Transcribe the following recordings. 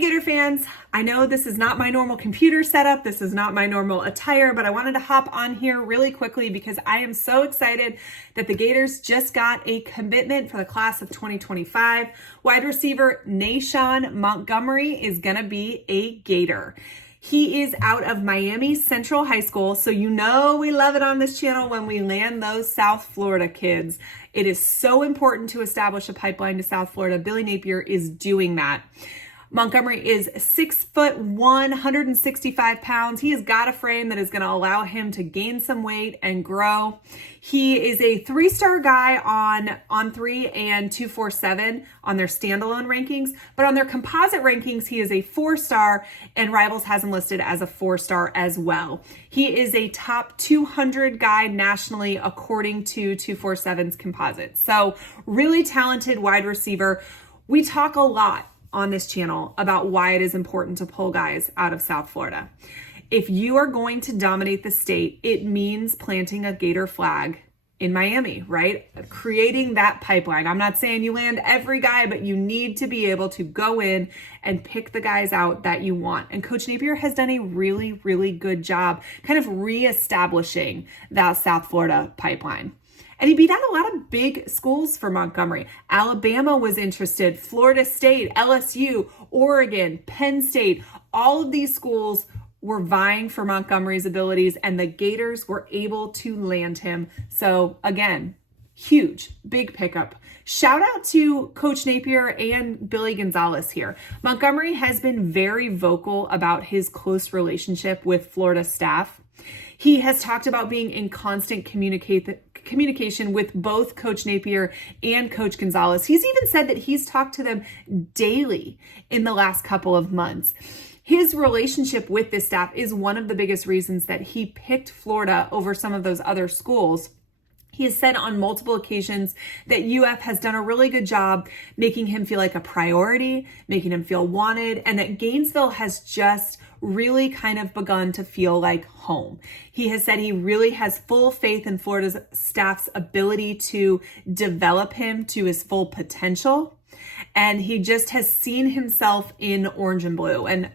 Gator fans, I know this is not my normal computer setup, this is not my normal attire, but I wanted to hop on here really quickly because I am so excited that the Gators just got a commitment for the class of 2025. Wide receiver Naeshaun Montgomery is gonna be a Gator. He is out of Miami Central High School, so you know we love it on this channel when we land those South Florida kids. It is so important to establish a pipeline to South Florida. Billy Napier is doing that. Montgomery is 6'1", 165 pounds. He has got a frame that is going to allow him to gain some weight and grow. He is a 3-star guy on 3 and 247 on their standalone rankings, but on their composite rankings, he is a 4-star, and Rivals has him listed as a 4-star as well. He is a top 200 guy nationally according to 247's composite. So really talented wide receiver. We talk a lot on this channel about why it is important to pull guys out of South Florida. If you are going to dominate the state, it means planting a Gator flag in Miami, right? Creating that pipeline. I'm not saying you land every guy, but you need to be able to go in and pick the guys out that you want. And Coach Napier has done a really, really good job kind of reestablishing that South Florida pipeline. And he beat out a lot of big schools for Montgomery. Alabama was interested, Florida State, LSU, Oregon, Penn State. All of these schools were vying for Montgomery's abilities, and the Gators were able to land him. So again, huge, big pickup. Shout out to Coach Napier and Billy Gonzalez here. Montgomery has been very vocal about his close relationship with Florida staff. He has talked about being in constant communication with both Coach Napier and Coach Gonzalez. He's even said that he's talked to them daily in the last couple of months. His relationship with this staff is one of the biggest reasons that he picked Florida over some of those other schools. He has said on multiple occasions that UF has done a really good job making him feel like a priority, making him feel wanted, and that Gainesville has just really kind of begun to feel like home. He has said he really has full faith in Florida's staff's ability to develop him to his full potential. And he just has seen himself in orange and blue. And,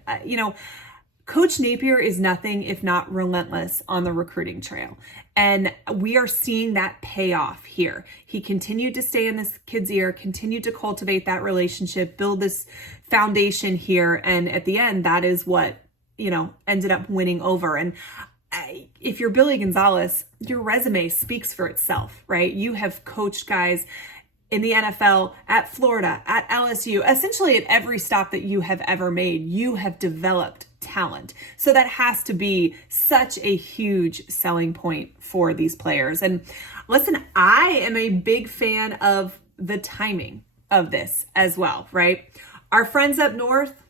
Coach Napier is nothing if not relentless on the recruiting trail. And we are seeing that pay off here. He continued to stay in this kid's ear, continued to cultivate that relationship, build this foundation here. And at the end, that is what, ended up winning over. And if you're Billy Gonzalez, your resume speaks for itself, right? You have coached guys in the NFL, at Florida, at LSU, essentially at every stop that you have ever made, you have developed talent. So that has to be such a huge selling point for these players. And listen, I am a big fan of the timing of this as well, right? Our friends up north,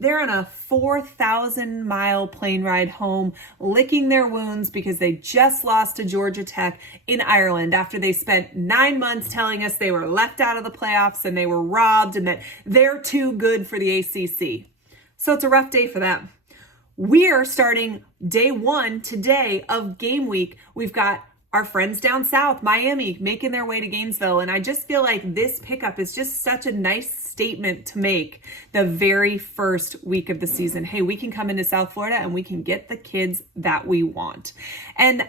they're on a 4,000-mile plane ride home, licking their wounds because they just lost to Georgia Tech in Ireland after they spent 9 months telling us they were left out of the playoffs and they were robbed and that they're too good for the ACC. So it's a rough day for them. We're starting day 1 today of game week. We've got our friends down south, Miami, making their way to Gainesville. And I just feel like this pickup is just such a nice statement to make the very first week of the season. Hey, we can come into South Florida and we can get the kids that we want. And,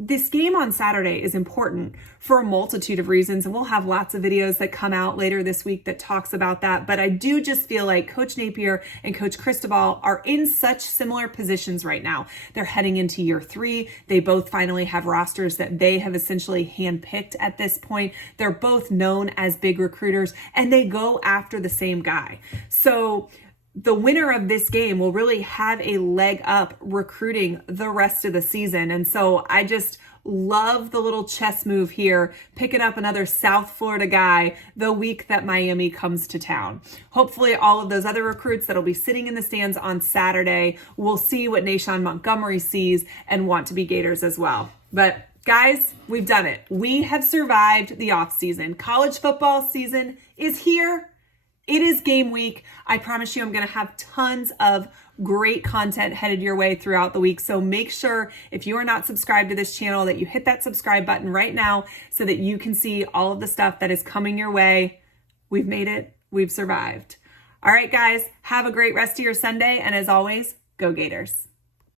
this game on Saturday is important for a multitude of reasons. And we'll have lots of videos that come out later this week that talks about that. But I do just feel like Coach Napier and Coach Cristobal are in such similar positions right now. They're heading into year 3. They both finally have rosters that they have essentially handpicked at this point. They're both known as big recruiters and they go after the same guy. So the winner of this game will really have a leg up recruiting the rest of the season. And so I just love the little chess move here, picking up another South Florida guy the week that Miami comes to town. Hopefully all of those other recruits that'll be sitting in the stands on Saturday will see what Naeshaun Montgomery sees and want to be Gators as well. But guys, we've done it. We have survived the off season. College football season is here. It is game week. I promise you I'm going to have tons of great content headed your way throughout the week. So make sure if you are not subscribed to this channel that you hit that subscribe button right now so that you can see all of the stuff that is coming your way. We've made it. We've survived. All right, guys, have a great rest of your Sunday. And as always, go Gators.